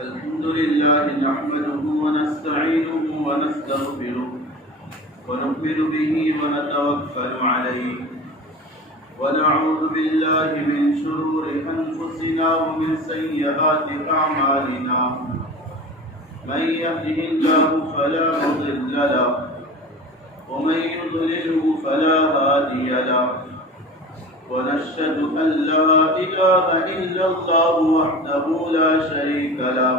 الحمد لله نحمده ونستعينه ونستغفره ونؤمن به ونتوكل عليه ونعوذ بالله من شرور أنفسنا ومن سيئات أعمالنا من يهده الله فلا مضل له ومن يضلله فلا هادي له ونشهد أن لا إله إلا الله وحده لا شريك له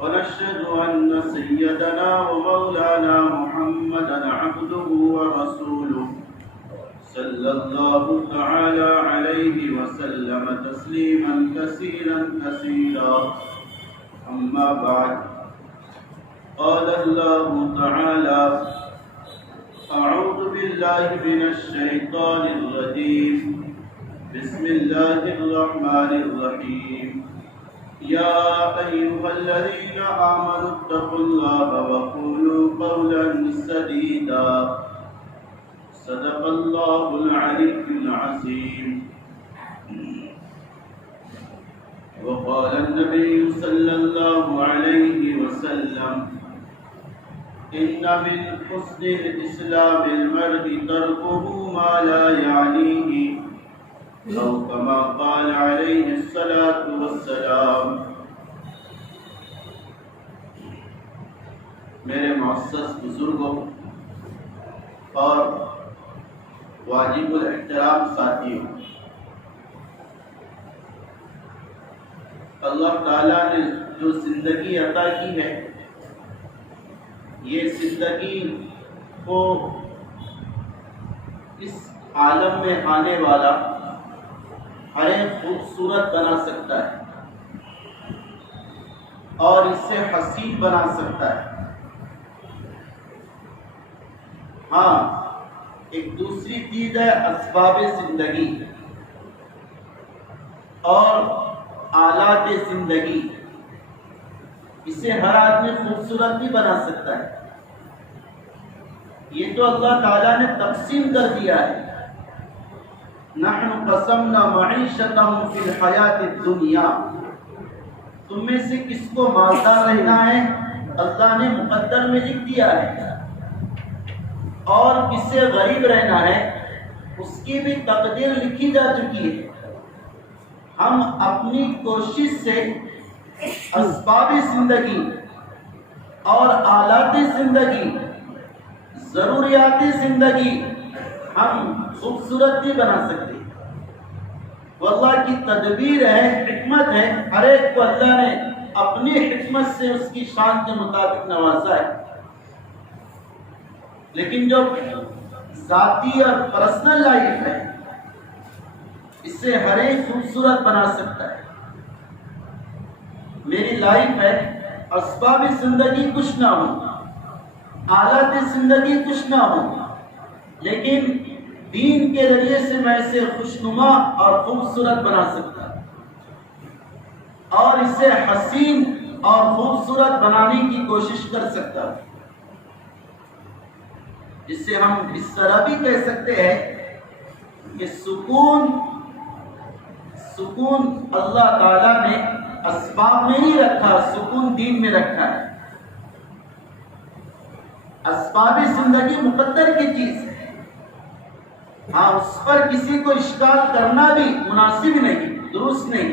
ونشهد أن سيدنا ومولانا محمدا عبده ورسوله صلى الله تعالى عليه وسلم تسليما كثيرا أما بعد قال الله تعالى أعوذ بالله من الشيطان الرجيم بسم الله الرحمن الرحيم يا أيها الذين آمنوا اتقوا الله وقولوا قولا سديدا صدق الله العلي العظيم وقال النبي صلى الله عليه وسلم إن من حسن الإسلام المرء تركه ما لا يعنيه أو كما قال عليه الصلاة والسلام. میرے معزز بزرگوں اور واجب الاحترام ساتھیوں، اللہ تعالیٰ نے جو زندگی عطا کی ہے، یہ زندگی کو اس عالم میں آنے والا ہر ایک خوبصورت بنا سکتا ہے اور اس سے حسین بنا سکتا ہے. ہاں، ایک دوسری چیز ہے اسباب زندگی اور آلات زندگی. اسے ہر آدمی خوبصورت بھی بنا سکتا ہے. یہ تو اللہ تعالیٰ نے تقسیم کر دیا ہے. نحن قسمنا معیشتهم فی الحیات الدنیا. تم میں سے کس کو مالدار رہنا ہے اللہ نے مقدر میں لکھ دیا ہے، اور کس سے غریب رہنا ہے اس کی بھی تقدیر لکھی جا چکی ہے. ہم اپنی کوشش سے اسباب زندگی اور آلات زندگی، ضروریات زندگی ہم خوبصورت بھی بنا سکتے. وہ اللہ کی تدبیر ہے، حکمت ہے. ہر ایک کو اللہ نے اپنی حکمت سے اس کی شان کے مطابق نوازا ہے. لیکن جو ذاتی اور پرسنل لائف ہے، اس سے ہر ایک خوبصورت بنا سکتا ہے. میری لائف ہے، اسباب زندگی کچھ نہ ہو، آلات زندگی کچھ نہ ہو، لیکن دین کے ذریعے سے میں اسے خوشنما اور خوبصورت بنا سکتا ہوں اور اسے حسین اور خوبصورت بنانے کی کوشش کر سکتا ہوں. جس سے ہم اس طرح بھی کہہ سکتے ہیں کہ سکون اللہ تعالیٰ نے اسباب میں نہیں رکھا، سکون دین میں رکھا ہے. اسباب زندگی مقدر کی چیز ہے. ہاں، اس پر کسی کو اشکال کرنا بھی مناسب نہیں، درست نہیں،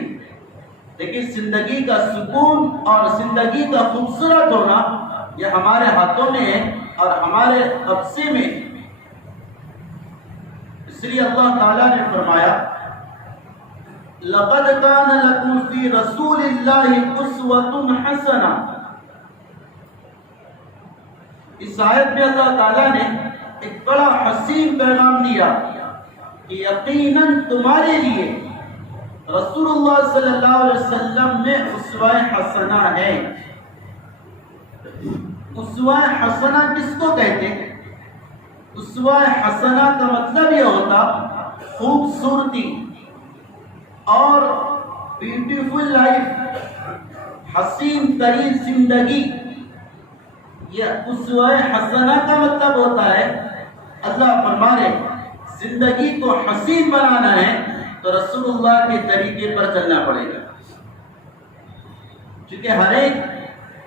لیکن زندگی کا سکون اور زندگی کا خوبصورت ہونا یہ ہمارے ہاتھوں میں ہے اور ہمارے قبضے میں. اس لیے اللہ تعالیٰ نے فرمایا لَقَدْ كَانَ لَكُمْ فِي رَسُولِ اللَّهِ أُسْوَةٌ حَسَنَةٌ. اس آیت میں اللہ تعالیٰ نے ایک بڑا حسین پیغام دیا کہ یقیناً تمہارے لیے رسول اللہ صلی اللہ علیہ وسلم میں اسوہ حسنہ ہے. اسوہ حسنہ کس کو کہتے ہیں؟ اسوہ حسنہ کا مطلب یہ ہوتا خوبصورتی اور بیوٹیفل لائف، حسین ترین زندگی. یہ اسوہ حسنہ کا مطلب ہوتا ہے اللہ فرما رہے زندگی کو حسین بنانا ہے تو رسول اللہ کے طریقے پر چلنا پڑے گا. چونکہ ہر ایک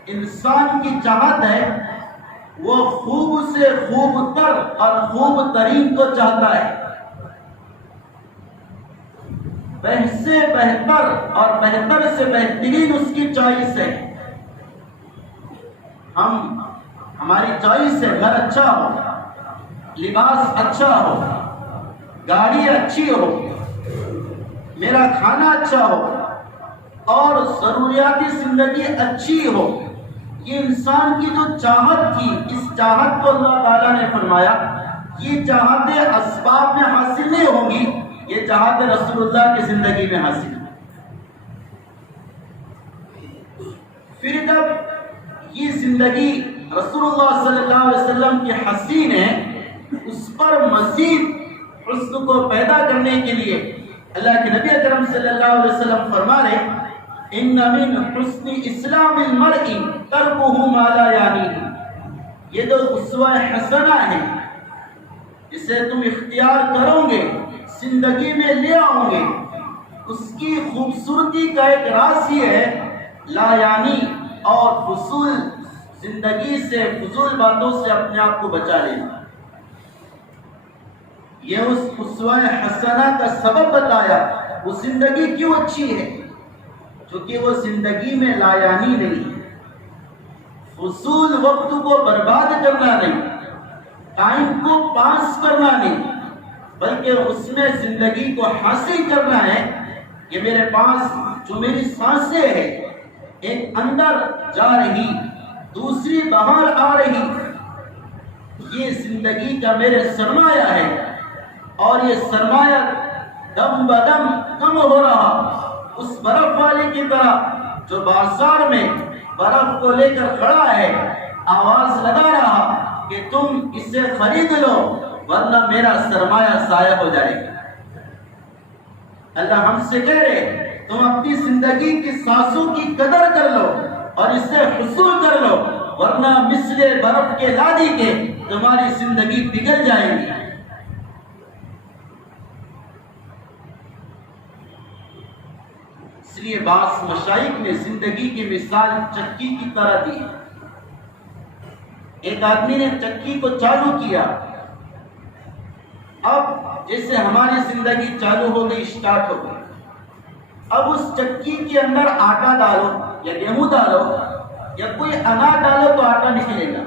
انسان کی چاہت ہے وہ خوب سے خوب تر اور خوب ترین کو چاہتا ہے، بہتر سے بہتر اور بہتر سے بہترین اس کی چوائس ہے۔ ہماری چوائس ہے گھر اچھا ہو، لباس اچھا ہو، گاڑی اچھی ہو، میرا کھانا اچھا ہو اور ضروریاتی زندگی اچھی ہو۔ یہ انسان کی جو چاہت تھی، اس چاہت کو اللہ تعالیٰ نے فرمایا یہ چاہتیں اسباب میں حاصل نہیں ہوں گی، یہ چاہتیں رسول اللہ کی زندگی میں حاصل ہوں۔ پھر جب یہ زندگی رسول اللہ صلی اللہ علیہ وسلم کی حسین ہے، اس پر مزید حسن کو پیدا کرنے کے لیے اللہ کے نبی اکرم صلی اللہ علیہ وسلم فرما رہے ان من حسن اسلام المرء ترکہ ما لا یعنیہ، یہ جو اسوہ حسنہ ہے جسے تم اختیار کرو گے، زندگی میں لے آؤ گے، اس کی خوبصورتی کا ایک راز یہ ہے لا یعنی، اور فضول زندگی سے، فضول باتوں سے اپنے آپ کو بچا لینا۔ یہ اس اسوہ حسنہ کا سبب بتایا، وہ زندگی کیوں اچھی ہے، کیونکہ وہ زندگی میں لا یعنی نہیں، فضول وقت کو برباد کرنا نہیں، ٹائم کو پاس کرنا نہیں، بلکہ اس میں زندگی کو حاصل کرنا ہے کہ میرے پاس جو میری سانسیں ہے، ایک اندر جا رہی دوسری باہر آ رہی، یہ زندگی کا میرے سرمایہ ہے، اور یہ سرمایہ دم بدم کم ہو رہا، اس برف والے کی طرح جو بازار میں برف کو لے کر کھڑا ہے، آواز لگا رہا کہ تم اسے خرید لو ورنہ میرا سرمایہ ضائع ہو جائے گا۔ اللہ ہم سے کہہ رہے تم اپنی زندگی کی سانسوں کی قدر کر لو اور اسے حصول کر لو ورنہ مثل برف کے لادی کے تمہاری زندگی پگھل جائے گی۔ اس لیے بعض مشائخ نے زندگی کی مثال چکی کی طرح دی۔ ایک آدمی نے چکی کو چالو کیا، اب جیسے ہماری زندگی چالو ہو گئی، اسٹارٹ ہو گئی، اب اس چکی کے اندر آٹا ڈالو یا گیہوں ڈالو یا کوئی اناج ڈالو تو آٹا نکلے گا،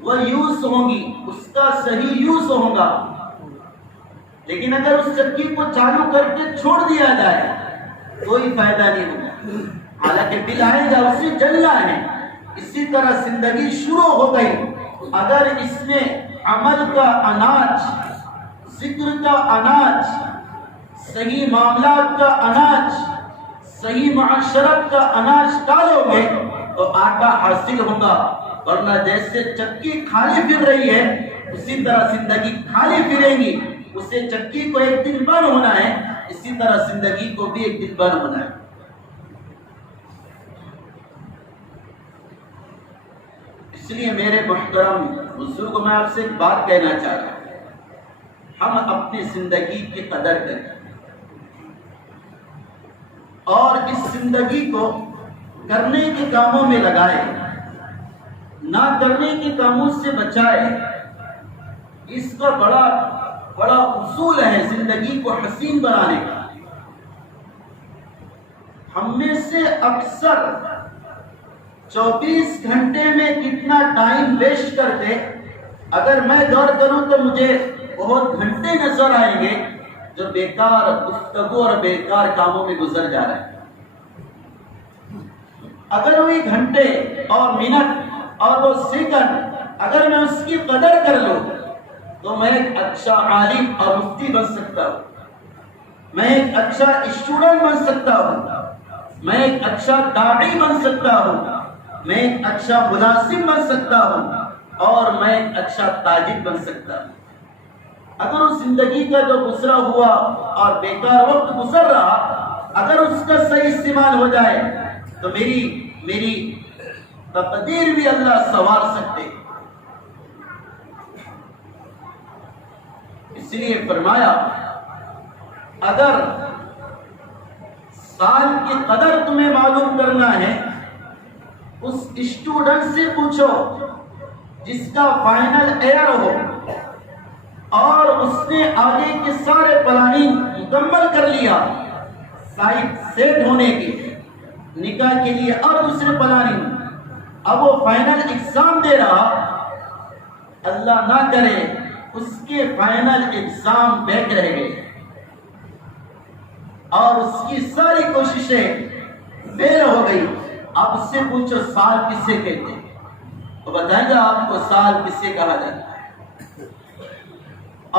وہ یوز ہوں گی، اس کا صحیح یوز ہوگا۔ لیکن اگر اس چکی کو چالو کر کے چھوڑ دیا جائے کوئی فائدہ نہیں ہوگا، حالانکہ بل آئے گا، اسے جلنا ہے۔ اسی طرح زندگی شروع ہو گئی، اگر اس میں عمل کا اناج، ذکر کا اناج، صحیح معاملات کا اناج، صحیح معاشرت کا اناج ڈالو گے تو آٹا حاصل ہوگا، ورنہ جیسے چکی خالی پھر رہی ہے اسی طرح زندگی خالی پھرے گی۔ اسے چکی کو ایک دن بند ہونا ہے، اسی طرح زندگی کو بھی ایک دن بند ہونا ہے۔ اس لیے میرے محترم بزرگ، میں آپ سے ایک بات کہنا چاہتا ہوں، ہم اپنی زندگی کی قدر کریں اور اس زندگی کو کرنے کے کاموں میں لگائے، نہ کرنے کے کاموں سے بچائے۔ اس کا بڑا اصول ہے زندگی کو حسین بنانے کا۔ ہم میں سے اکثر 24 گھنٹے میں کتنا ٹائم ویسٹ کرتے، اگر میں غور کروں تو مجھے بہت گھنٹے نظر آئیں گے جو بیکار گفتگو اور بیکار کاموں میں گزر جا رہے ہیں۔ اگر وہی گھنٹے اور منٹ اور وہ سیکنڈ اگر میں اس کی قدر کر لوں تو میں ایک اچھا عالم اور مفتی بن سکتا ہوں، میں ایک اچھا اسٹوڈنٹ بن سکتا ہوں، میں ایک اچھا داعی بن سکتا ہوں، میں ایک اچھا ملازم بن سکتا ہوں، اور میں ایک اچھا تاجر بن سکتا ہوں۔ اگر اس زندگی کا جو گزرا ہوا اور بیکار وقت گزر رہا، اگر اس کا صحیح استعمال ہو جائے تو میری تقدیر بھی اللہ سنوار سکتے۔ اس لیے فرمایا اگر سال کی قدر تمہیں معلوم کرنا ہے اس اسٹوڈنٹ سے پوچھو جس کا فائنل ایئر ہو اور اس نے آگے کے سارے پلاننگ مکمل کر لیا، سائٹ سیٹ ہونے کے نکاح کے لیے اور دوسرے پلاننگ، اب وہ فائنل ایگزام دے رہا، اللہ نہ کرے اس کے فائنل ایگزام بیک رہ گئے اور اس کی ساری کوششیں فیل ہو گئی، آپ اس سے پوچھو سال کسے کہتے ہیں، تو بتائیں گے آپ کو سال کسے کہا جاتا ہے۔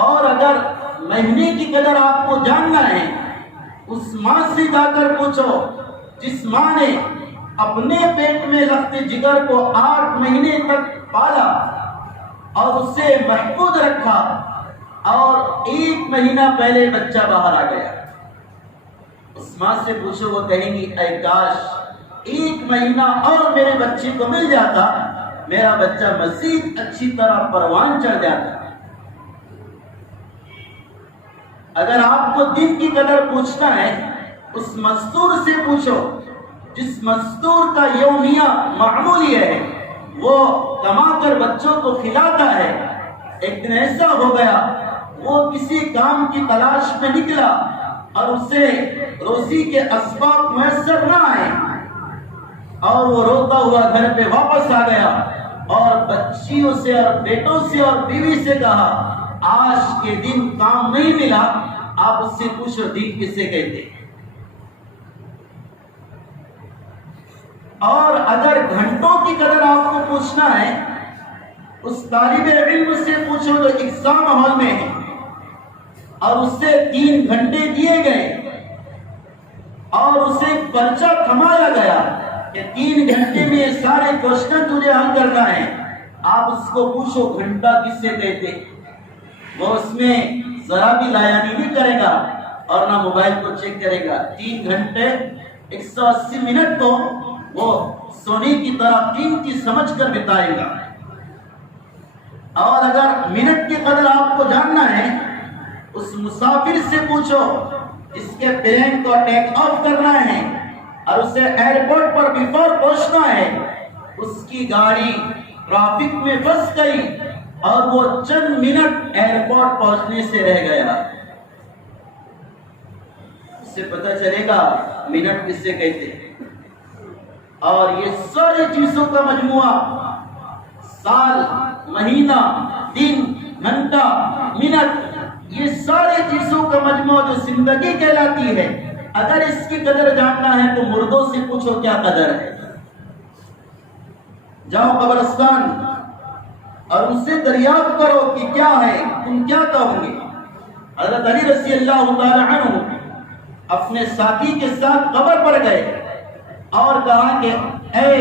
اور اگر مہینے کی قدر آپ کو جاننا ہے، اس ماں سے جا کر پوچھو جس ماں نے اپنے پیٹ میں لگتے جگر کو 8 مہینے تک پالا اور اسے محفوظ رکھا اور 1 مہینہ پہلے بچہ باہر آ گیا، اس ماں سے پوچھو، وہ کہیں گی اے کاش 1 مہینہ اور میرے بچے کو مل جاتا، میرا بچہ مزید اچھی طرح پروان چڑھ جاتا۔ اگر آپ کو دن کی قدر پوچھنا ہے، اس مزدور سے پوچھو جس مزدور کا یومیہ معمولی ہے، وہ کما کر بچوں کو کھلاتا ہے، ایک دن ایسا ہو گیا وہ کسی کام کی تلاش میں نکلا اور اسے روزی کے اسباب میسر نہ آئے اور وہ روتا ہوا گھر پہ واپس آ گیا اور بچیوں سے اور بیٹوں سے اور بیوی سے کہا آج کے دن کام نہیں ملا، آپ اس سے پوچھو دین کسے کہتے ہیں۔ اور اگر گھنٹوں کی قدر آپ کو پوچھنا ہے، اس طالب علم سے پوچھو جو ایگزام ہال میں ہے اور اس سے 3 گھنٹے دیے گئے اور اسے پرچہ تھمایا گیا کہ 3 گھنٹے میں یہ سارے کوشچن تجھے حل کرنا ہے، آپ اس کو پوچھو گھنٹہ کس سے کہتے، وہ اس میں ذرا بھی لایانی نہیں کرے گا اور نہ موبائل کو چیک کرے گا۔ 3 گھنٹے 180 منٹ کو وہ سونے کی طرح قیمتی سمجھ کر بتائے گا۔ اور اگر منٹ کی قدر آپ کو جاننا ہے، اس مسافر سے پوچھو جس کے پلین کو ٹیک آف کرنا ہے اور اسے ایئرپورٹ پر بیفور پہنچنا ہے، اس کی گاڑی ٹریفک میں پھنس گئی اور وہ چند منٹ ایئرپورٹ پہنچنے سے رہ گیا، اس سے پتہ چلے گا منٹ کس سے کہتے ہیں۔ اور یہ ساری چیزوں کا مجموعہ، سال، مہینہ، دن، گھنٹہ، منٹ، یہ ساری چیزوں کا مجموعہ جو زندگی کہلاتی ہے، اگر اس کی قدر جاننا ہے تو مردوں سے پوچھو کیا قدر ہے۔ جاؤ قبرستان اور ان سے دریافت کرو کہ کیا ہے، تم کیا کہو گے۔ حضرت علی رضی اللہ تعالی عنہ اپنے ساتھی کے ساتھ قبر پر گئے اور کہا کہ اے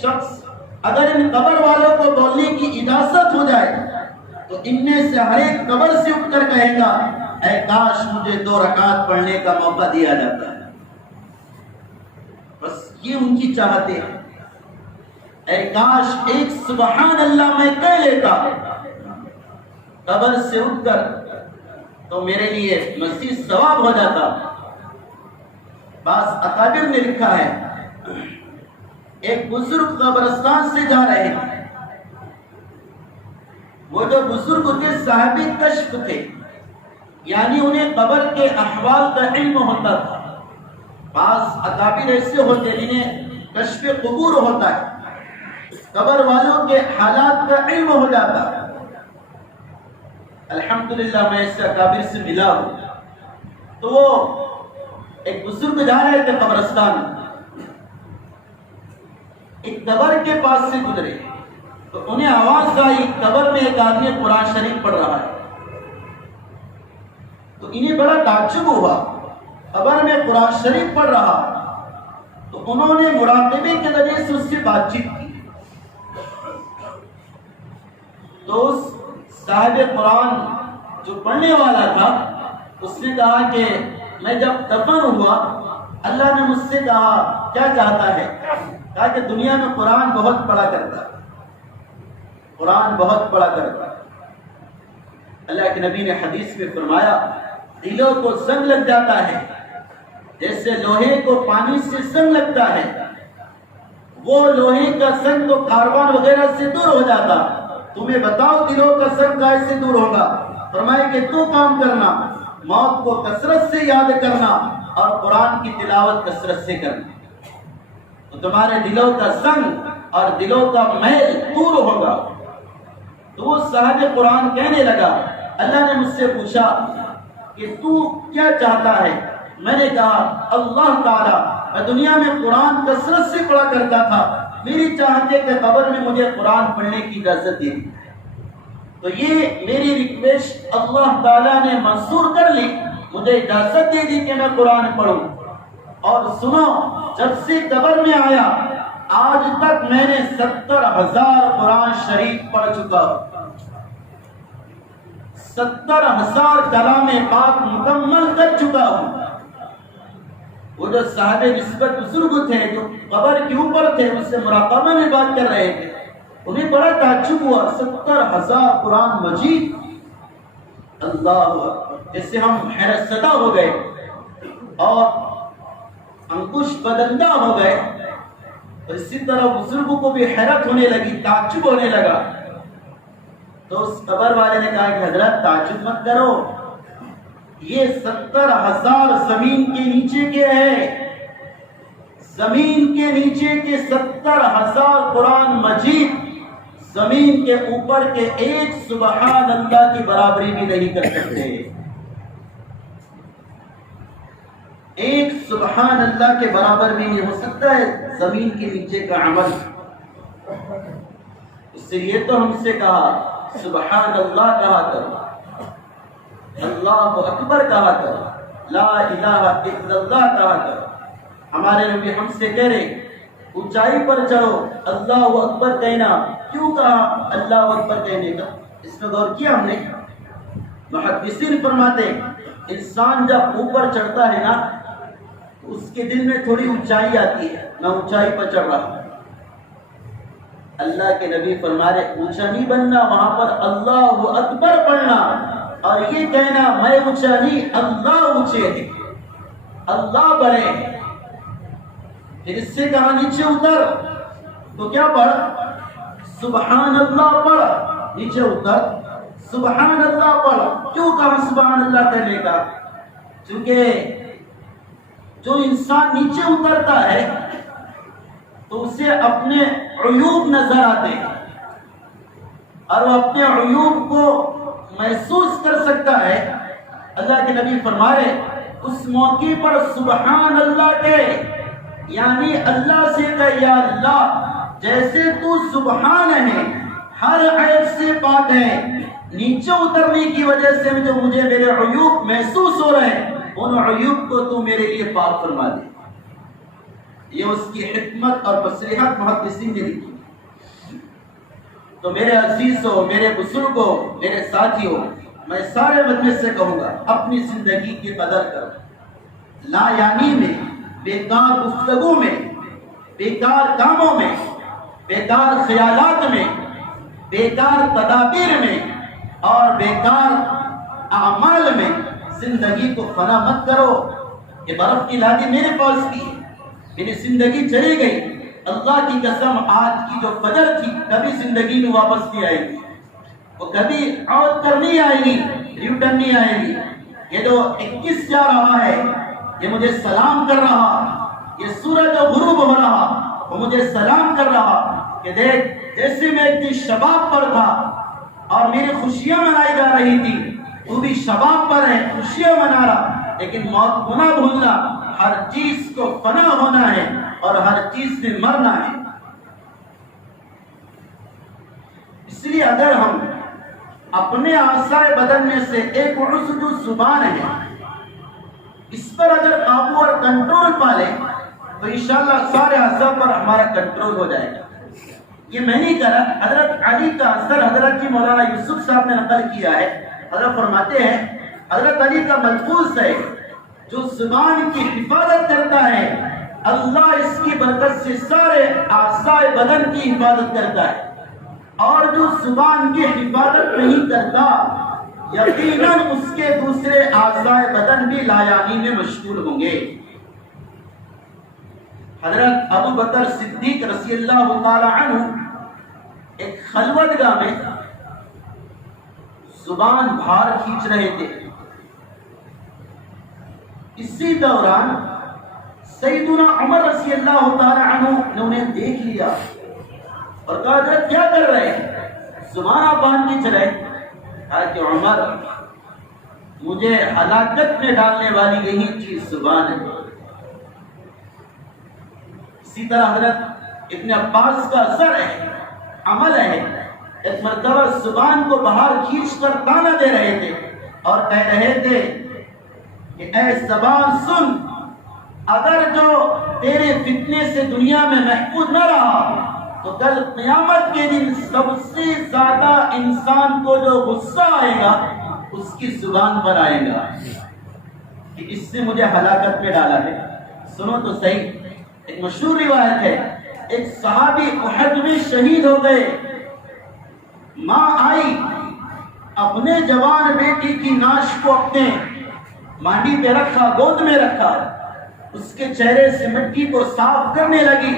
شخص، اگر ان قبر والوں کو بولنے کی اجازت ہو جائے تو ان میں سے ہر ایک قبر سے اٹھ کر کہے گا اے کاش مجھے 2 رکعت پڑھنے کا موقع دیا جاتا ہے۔ بس یہ ان کی چاہتے ہیں، اے کاش ایک سبحان اللہ میں کہہ لیتا قبر سے اٹھ کر تو میرے لیے مزید ثواب ہو جاتا۔ بعض اکابر نے لکھا ہے، ایک بزرگ قبرستان سے جا رہے تھے، وہ جو بزرگ تھے صاحب کشف تھے، یعنی انہیں قبر کے احوال کا علم ہوتا تھا۔ بعض اکابر ایسے ہوتے جنہیں کشف قبور ہوتا ہے، قبر والوں کے حالات کا علم ہو جاتا۔ الحمدللہ میں اس اکابر سے ملا ہوں، تو وہ ایک بزرگ جا رہے تھے قبرستان، ایک قبر کے پاس سے گزرے تو انہیں آواز آئی قبر میں ایک آدمی قرآن شریف پڑھ رہا ہے، تو انہیں بڑا تعجب ہوا، قبر میں قرآن شریف پڑھ رہا، تو انہوں نے مراقبے کے ذریعے سے اس سے بات چیت کی۔ تو اس صاحب قرآن جو پڑھنے والا تھا اس نے کہا کہ میں جب دفن ہوا اللہ نے مجھ سے کہا کیا چاہتا ہے، کہا کہ دنیا میں قرآن بہت پڑھا کرتا، قرآن بہت پڑھا کرتا۔ اللہ کے نبی نے حدیث میں فرمایا دلوں کو زنگ لگ جاتا ہے جیسے لوہے کو پانی سے زنگ لگتا ہے، وہ لوہے کا سنگ تو کاروان وغیرہ سے دور ہو جاتا. تمہیں بتاؤ دلوں کا سنگ کیسے دور ہوگا؟ فرمائے کہ تو کام کرنا، موت کو کثرت سے یاد کرنا اور قرآن کی تلاوت کثرت سے کرنا، تو تمہارے دلوں کا سنگ اور دلوں کا میل دور ہوگا. تو وہ صاحب قرآن کہنے لگا، اللہ نے مجھ سے پوچھا کہ تو کیا چاہتا ہے؟ میں نے کہا اللہ تعالیٰ، میں دنیا میں قرآن کثرت سے پڑھا کرتا تھا، میری چاہت ہے کہ قبر میں مجھے قرآن پڑھنے کی اجازت دی. تو یہ میری ریکویسٹ اللہ تعالیٰ نے منظور کر لی، مجھے اجازت دے دی کہ میں قرآن پڑھوں. اور سنو، جب سے قبر میں آیا آج تک میں نے 70,000 قرآن شریف پڑھ چکا ہوں، 70,000 کلام پاک مکمل کر چکا ہوں. وہ جو صاحب نسبت بزرگ تھے، جو قبر کے اوپر تھے، اس سے مراقبہ میں بات کر رہے تھے، انہیں بڑا تعجب ہوا، 70,000 قرآن مجید. اللہ اکبر، جیسے ہم حیرت زدہ ہو گئے اور انکش بدندہ ہو گئے، تو اسی طرح بزرگوں کو بھی حیرت ہونے لگی، تعجب ہونے لگا. تو اس قبر والے نے کہا کہ حضرت تعجب مت کرو، یہ 70,000 زمین کے نیچے کے ہے، زمین کے نیچے کے 70,000 قرآن مجید زمین کے اوپر کے ایک سبحان اللہ کی برابری بھی نہیں کر سکتے. ایک سبحان اللہ کے برابر بھی نہیں ہو سکتا ہے زمین کے نیچے کا عمل. اس لیے تو ہم سے کہا سبحان اللہ کہا کرو، اللہ اکبر کہا کرو، لا الہ الا اللہ کہا کرو. ہمارے نبی ہم سے کہہ رہے اونچائی پر چڑھو، اللہ اکبر کہنا. کیوں کہا اللہ اکبر کہنے کا؟ اس میں غور کیا ہم نے؟ محدثین فرماتے انسان جب اوپر چڑھتا ہے نا، اس کے دل میں تھوڑی اونچائی آتی ہے، میں اونچائی پر چڑھ رہا ہوں. اللہ کے نبی فرما رہے اونچا نہیں بننا، وہاں پر اللہ اکبر پڑھنا اور یہ کہنا میں اونچا نہیں، اللہ اونچے ہے، اللہ بڑے ہیں. پھر اس سے کہا نیچے اتر، تو کیا پڑھ؟ سبحان اللہ پڑھ. نیچے اتر، سبحان اللہ پڑھ. کیوں کہا سبحان اللہ کہنے کا؟ کیونکہ جو انسان نیچے اترتا ہے تو اسے اپنے عیوب نظر آتے ہیں اور وہ اپنے عیوب کو محسوس کر سکتا ہے. اللہ کے نبی فرما رہے اس موقع پر سبحان اللہ کے، یعنی اللہ سے کہ یا اللہ جیسے تو سبحان ہے، ہر عیب سے پاک ہے، نیچے اترنے کی وجہ سے جو مجھے میرے عیوب محسوس ہو رہے ہیں ان عیوب کو تو میرے لیے پاک فرما دے. یہ اس کی حکمت اور بصیرت محدثین نے لکھی. تو میرے عزیزوں، میرے بزرگوں، میرے ساتھیوں، میں سارے مجلس سے کہوں گا اپنی زندگی کی قدر کرو. لا یعنی میں، بیکار گفتگو میں، بیکار کاموں میں، بیکار خیالات میں، بیکار تدابیر میں اور بیکار اعمال میں زندگی کو فنا مت کرو. یہ برف کی لادی میرے پاس کی ہے، میری زندگی چلی گئی، اللہ کی قسم آج کی جو فجر تھی کبھی زندگی میں واپس نہیں آئے گی، وہ کبھی عود کر نہیں آئے گی، ریٹرن نہیں آئے گی. یہ جو 21 جا رہا ہے یہ مجھے سلام کر رہا، یہ سورج غروب ہو رہا وہ مجھے سلام کر رہا کہ دیکھ جیسے میں ایک دن شباب پر تھا اور میری خوشیاں منائی جا رہی تھی، تو بھی شباب پر ہے، خوشیاں منا رہا، لیکن موت کو نہ بھولنا، ہر چیز کو فنا ہونا ہے اور ہر چیز سے مرنا ہے. اس لیے اگر ہم اپنے اعضائے بدن میں سے ایک عضو جو زبان ہے اس پر اگر قابو اور کنٹرول پالے تو انشاءاللہ سارے اعضاء پر ہمارا کنٹرول ہو جائے گا. یہ میں نہیں کہا، حضرت علی کا اثر حضرت کی مولانا یوسف صاحب نے نقل کیا ہے. حضرت فرماتے ہیں حضرت علی کا ملفوظ ہے جو زبان کی حفاظت کرتا ہے اللہ اس کی برکت سے سارے اعضائے بدن کی حفاظت کرتا ہے، اور جو زبان کی حفاظت نہیں کرتا یقیناً اس کے دوسرے اعضائے بدن بھی لایانی میں مشغول ہوں گے. حضرت ابو بکر صدیق رضی اللہ تعالی عنہ ایک خلوت گاہ میں زبان بھار کھینچ رہے تھے. اسی دوران سیدنا عمر رضی اللہ تعالی عنہ نے انہیں دیکھ لیا اور کہا حضرت کیا کر رہے ہیں؟ زبان آپ باندھ کھینچ رہے. کہا کہ عمر مجھے ہلاکت میں ڈالنے والی یہی چیز زبان ہے. اسی طرح حضرت ابن عباس کا اثر ہے، عمل ہے. ایک مرتبہ زبان کو باہر کھینچ کر تانا دے رہے تھے اور کہہ رہے تھے کہ اے زبان سن، اگر جو تیرے فتنے سے دنیا میں محفوظ نہ رہا تو کل قیامت کے دن سب سے زیادہ انسان کو جو غصہ آئے گا اس کی زبان پر آئے گا کہ اس سے مجھے ہلاکت میں ڈالا ہے. سنو تو صحیح، ایک مشہور روایت ہے، ایک صحابی احد میں شہید ہو گئے. ماں آئی، اپنے جوان بیٹی کی ناش کو اپنے مانڈی پہ رکھا، گود میں رکھا، اس کے چہرے سے مٹی کو صاف کرنے لگی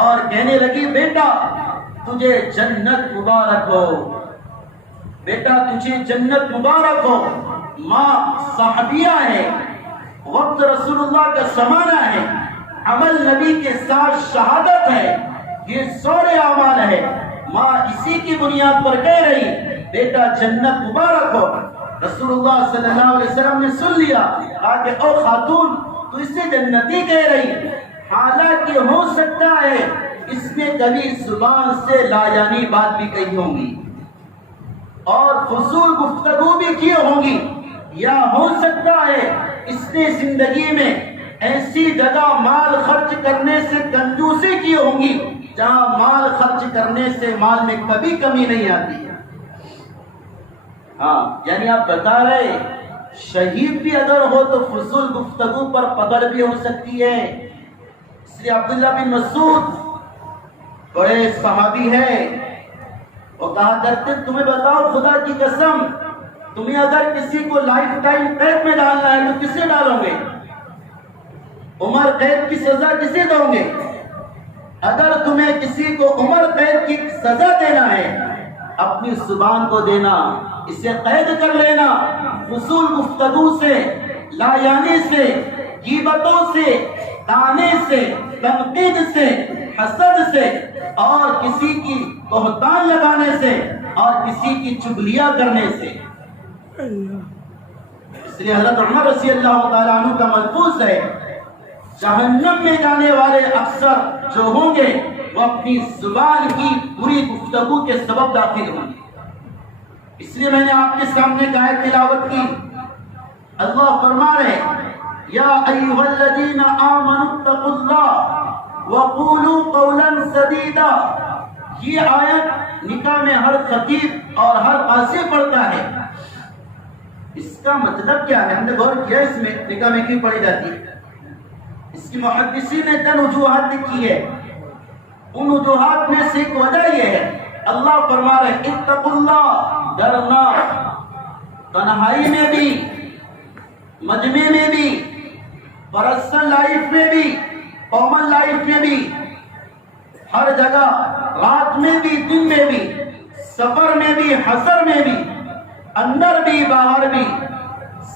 اور کہنے لگی بیٹا تجھے جنت مبارک ہو، بیٹا تجھے جنت مبارک ہو. ماں صحابیہ ہے، وقت رسول اللہ کا زمانہ ہے، عمل نبی کے ساتھ شہادت ہے، یہ سورے اعمال ہے. ماں اسی کی بنیاد پر کہہ رہی بیٹا جنت مبارک ہو. رسول اللہ صلی اللہ علیہ وسلم نے سن لیا، کہا کہ او خاتون تو اسے جنتی کہہ رہی، حالانکہ ہو سکتا ہے اس نے کبھی زبان سے لایانی بات بھی کہی ہوں گی اور فضول گفتگو بھی کی ہوں گی، یا ہو سکتا ہے اس نے زندگی میں ایسی جگہ مال خرچ کرنے سے کنجوسی کی ہوں گی جہاں مال خرچ کرنے سے مال میں کبھی کمی نہیں آتی. ہاں یعنی آپ بتا رہے شہید بھی اگر ہو تو فضول گفتگو پر پکڑ بھی ہو سکتی ہے. اس لیے عبداللہ بن مسعود بڑے صحابی ہے، وہ کہا کرتے تمہیں بتاؤ خدا کی قسم تمہیں اگر کسی کو لائف ٹائم قید میں ڈالنا ہے تو کسے ڈالو گے؟ عمر قید کی سزا کسے دو گے؟ اگر تمہیں کسی کو عمر قید کی سزا دینا ہے اپنی زبان کو دینا، اسے قید کر لینا. فضول گفتگو سے، لایانی سے، غیبتوں سے، طعنے سے، تنقید سے، حسد سے اور کسی کی بہتان لگانے سے اور کسی کی چغلیاں کرنے سے. اس لیے حضرت عمر رضی اللہ تعالیٰ عنہ کا ملفوظ ہے جہنم میں جانے والے اکثر جو ہوں گے وہ اپنی زبان کی بری گفتگو کے سبب داخل ہوں گے. اس لیے میں نے آپ کے سامنے ایک آیت تلاوت کی. اللہ فرما رہے یا ایھا الذین آمنوا اتقوا اللہ وقولوا قولا سدیدا. یہ آیت نکاح میں ہر خطیب اور ہر قاضی پڑھتا ہے. اس کا مطلب کیا ہے؟ ہم نے غور کیا اس میں نکاح میں کیوں پڑھی جاتی ہے. اس کی محدثین نے تن وجوہات لکھی ہے. ان وجوہات میں سے ایک وجہ یہ ہے اللہ فرما رہے اتقوا اللہ، ڈرنا تنہائی میں بھی، مجمع میں بھی، پرسنل لائف میں بھی، کامن لائف میں بھی، ہر جگہ، رات میں بھی دن میں بھی، سفر میں بھی حضر میں بھی، اندر بھی باہر بھی،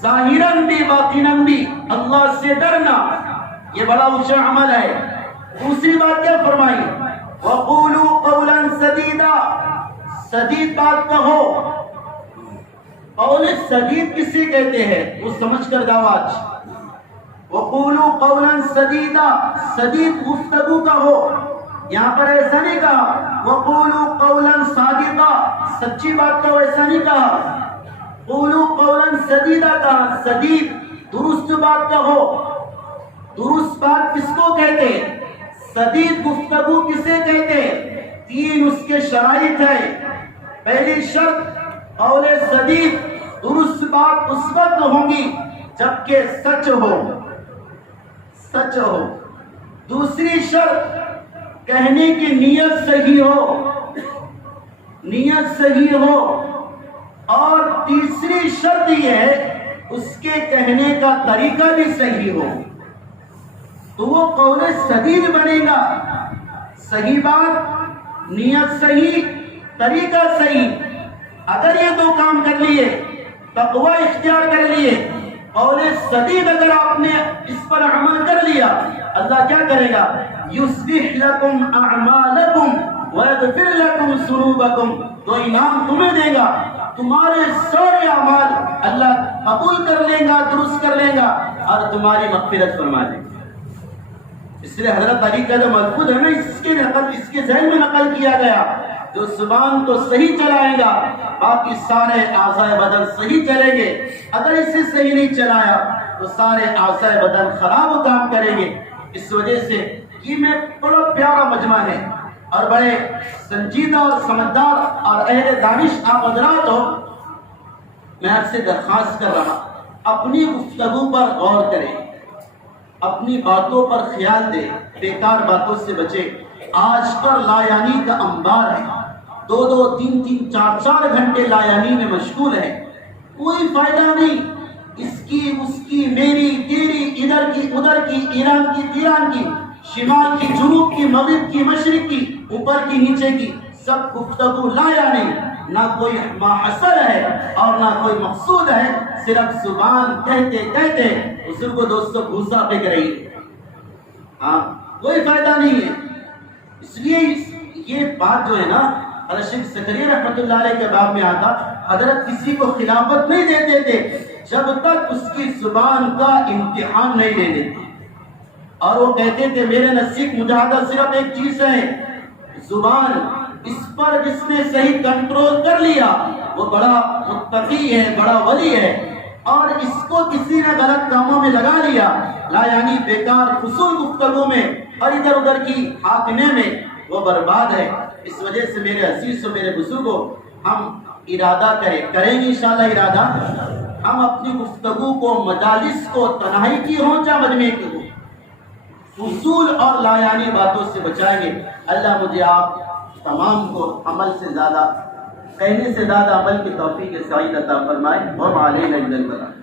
ظاہراً بھی باطناً بھی اللہ سے ڈرنا یہ بڑا اونچا عمل ہے. دوسری بات کیا فرمائی؟ وَقُولُوا قَوْلًا سَدِيدًا، سدید بات کہو. قول سدید کسے کہتے ہیں وہ سمجھ کر جاؤ آج. وَقُولُوا قَوْلًا سَدِيدًا، سدید گفتگو کہو. یہاں پر ایسا نہیں کہا وَقُولُوا قَوْلًا صَادِقًا، سچی بات کہو، ایسا نہیں کہا. قولوا قولا سدیدا کہا، سدید درست بات کہو. درست بات کس کو کہتے؟ سدید گفتگو کسے کہتے؟ تین اس کے شرائط ہے. پہلی شرط قول سدید، درست بات اس وقت ہوگی جبکہ سچ ہو، سچ ہو. دوسری شرط کہنے کی نیت صحیح ہو، نیت صحیح ہو. اور تیسری شرط یہ ہے اس کے کہنے کا طریقہ بھی صحیح ہو. تو وہ قول سدید بنے گا. صحیح بات، نیت صحیح، طریقہ صحیح. اگر یہ دو کام کر لیے، تقوی اختیار کر لیے، قول سدید اگر آپ نے اس پر عمل کر لیا، اللہ کیا کرے گا؟ یصلح لکم اعمالکم ویغفر لکم ذنوبکم. تو انعام تمہیں دے گا، تمہارے سارے اعمال اللہ قبول کر لے گا، درست کر لے گا اور تمہاری مغفرت فرما دے گا. اس لیے حضرت علی کا جو ملفوظ ہے نا، اس کے ذہن میں نقل کیا گیا، جو زبان تو صحیح چلائے گا باقی سارے اعضائے بدن صحیح چلیں گے. اگر اسے صحیح نہیں چلایا تو سارے اعضائے بدن خراب کام کریں گے. اس وجہ سے یہ میں بڑا پیارا مجمع ہے اور بڑے سنجیدہ اور سمجھدار اور اہل دانش آپ حضرات ہو. میں آپ سے درخواست کر رہا، اپنی گفتگو پر غور کریں، اپنی باتوں پر خیال دیں، بیکار باتوں سے بچیں. آج کل لایانی کا انبار ہے، 2-2 3-3 4-4 گھنٹے لایانی میں مشغول ہے، کوئی فائدہ نہیں. اس کی اس کی، میری تیری، ادھر کی ادھر کی، ایران کی تیران کی، شمال کی جنوب کی، مغرب کی مشرق کی، اوپر کی نیچے کی، سب گفتگو لایانی. نہ کوئی محصل ہے اور نہ کوئی مقصود ہے، صرف زبان کہتے کہتے حضور کو دوستوں گھوسا پھینک رہی ہے. ہاں، کوئی فائدہ نہیں ہے. اس لیے یہ بات جو ہے نا، حضرت شیخ زکریا رحمۃ اللہ علیہ کے باب میں آتا، حضرت کسی کو خلافت نہیں دیتے تھے جب تک اس کی زبان کا امتحان نہیں لے لیتے. اور وہ کہتے تھے میرے نزدیک مجاہدہ صرف ایک چیز ہے، زبان. اس پر جس نے صحیح کنٹرول کر لیا وہ بڑا متقی ہے، بڑا ولی ہے. اور اس کو کسی نے غلط کاموں میں لگا لیا، لا یعنی بیکار فضول گفتگو میں اور ادھر ادھر کی حاکنے میں، وہ برباد ہے. اس وجہ سے میرے عزیز و میرے بزرگوں، ہم ارادہ کریں گے انشاءاللہ ارادہ. ہم اپنی گفتگو کو، مجالس کو، تنہائی کی ہوں چاہے مجمع کی ہوں، فضول اور لا یعنی باتوں سے بچائیں گے. اللہ مجھے آپ تمام کو عمل سے زیادہ، کہنے سے زیادہ عمل کی توفیق سعید عطا فرمائے. اور علیہ البلاغ.